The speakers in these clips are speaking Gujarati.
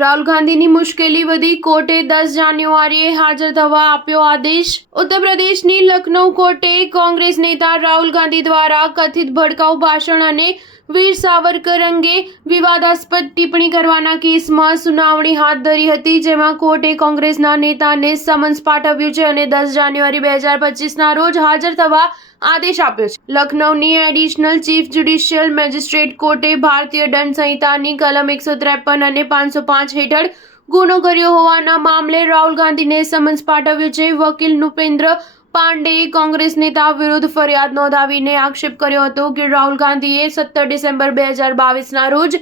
રાહુલ ગાંધીની મુશ્કેલી વધી, કોર્ટે 10 જાન્યુઆરીએ હાજર થવા આપ્યો આદેશ। ઉત્તર પ્રદેશની લખનઉ કોર્ટે કોંગ્રેસ નેતા રાહુલ ગાંધી દ્વારા કથિત ભડકાઉ ભાષણ અને વીર સાવરકર અંગે વિવાદાસ્પદ ટિપ્પણી કરવાના કેસમાં સુનાવણી હાથ ધરી હતી, જેમાં કોર્ટે કોંગ્રેસના નેતાને સમન્સ પાઠવ્યું છે અને 10 જાન્યુઆરી 2025ના રોજ હાજર થવા આદેશ આપ્યો છે। લખનૌની એડિશનલ ચીફ જ્યુડિશિયલ મેજિસ્ટ્રેટ કોર્ટે ભારતીય દંડ સંહિતાની કલમ 153 અને 505 હેઠળ ગુનો કર્યો હોવાના મામલે રાહુલ ગાંધીને સમન્સ પાઠવ્યો છે। વકીલ નૃપેન્દ્ર પાંડેએ કોંગ્રેસ નેતા વિરુદ્ધ ફરિયાદ નોંધાવીને આક્ષેપ કર્યો હતો કે રાહુલ ગાંધીએ 17 ડિસેમ્બર 2022ના રોજ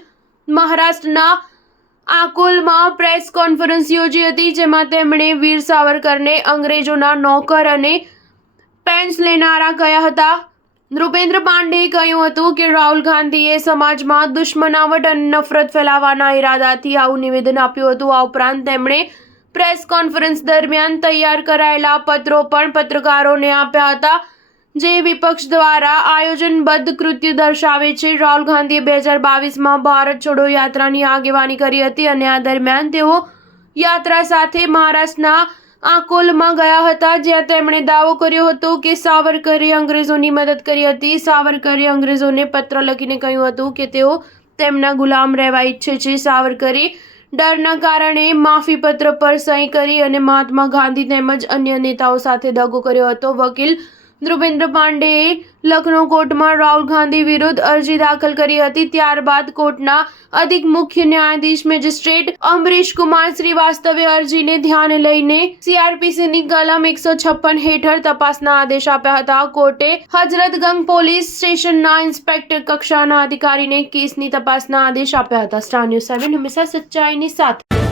મહારાષ્ટ્રના આકોલમાં પ્રેસ કોન્ફરન્સ યોજી હતી, જેમાં તેમણે વીર સાવરકરને અંગ્રેજોના નોકર અને પેન્સ લેનારા કહ્યા હતા। નૃપેન્દ્ર પાંડેએ કહ્યું હતું કે રાહુલ ગાંધીએ સમાજમાં દુશ્મનાવટ અને નફરત ફેલાવવાના ઈરાદાથી આવું નિવેદન આપ્યું હતું। આ ઉપરાંત તેમણે પ્રેસ કોન્ફરન્સ દરમિયાન તૈયાર કરાયેલા પત્રો પણ પત્રકારોને આપ્યા હતા, જે વિપક્ષ દ્વારા આયોજનબદ્ધ કૃત્ય દર્શાવે છે। રાહુલ ગાંધીએ 2022માં ભારત છોડો યાત્રાની આગેવાની કરી હતી અને આ દરમિયાન તેઓ યાત્રા સાથે મહારાષ્ટ્રના આકોલમાં ગયા હતા, જ્યાં તેમણે દાવો કર્યો હતો કે સાવરકરે અંગ્રેજોની મદદ કરી હતી। સાવરકરે અંગ્રેજોને પત્ર લખીને કહ્યું હતું કે તેઓ તેમના ગુલામ રહેવા ઈચ્છે છે। સાવરકરે ડરના કારણે માફીપત્ર પર સહી કરી અને મહાત્મા ગાંધી તેમજ અન્ય નેતાઓ સાથે દગો કર્યો હતો। વકીલ નૃપેન્દ્ર પાંડેએ લખનઉ કોર્ટમાં રાહુલ ગાંધી વિરુદ્ધ અરજી દાખલ કરી હતી। ત્યારબાદ કોર્ટના અધિક મુખ્ય ન્યાયાધીશ મેજિસ્ટ્રેટ અમરીશ કુમાર શ્રીવાસ્તવે અરજીને ધ્યાને લઈને CRPCની કલમ 156 હેઠળ તપાસના આદેશ આપ્યા હતા। કોર્ટે હજરતગંજ પોલીસ સ્ટેશનના ઇન્સ્પેક્ટર કક્ષાના અધિકારીને કેસની તપાસના આદેશ આપ્યા હતા। સ્ટાર ન્યૂઝ 7 હંમેશા સચ્ચાઈની સાથે।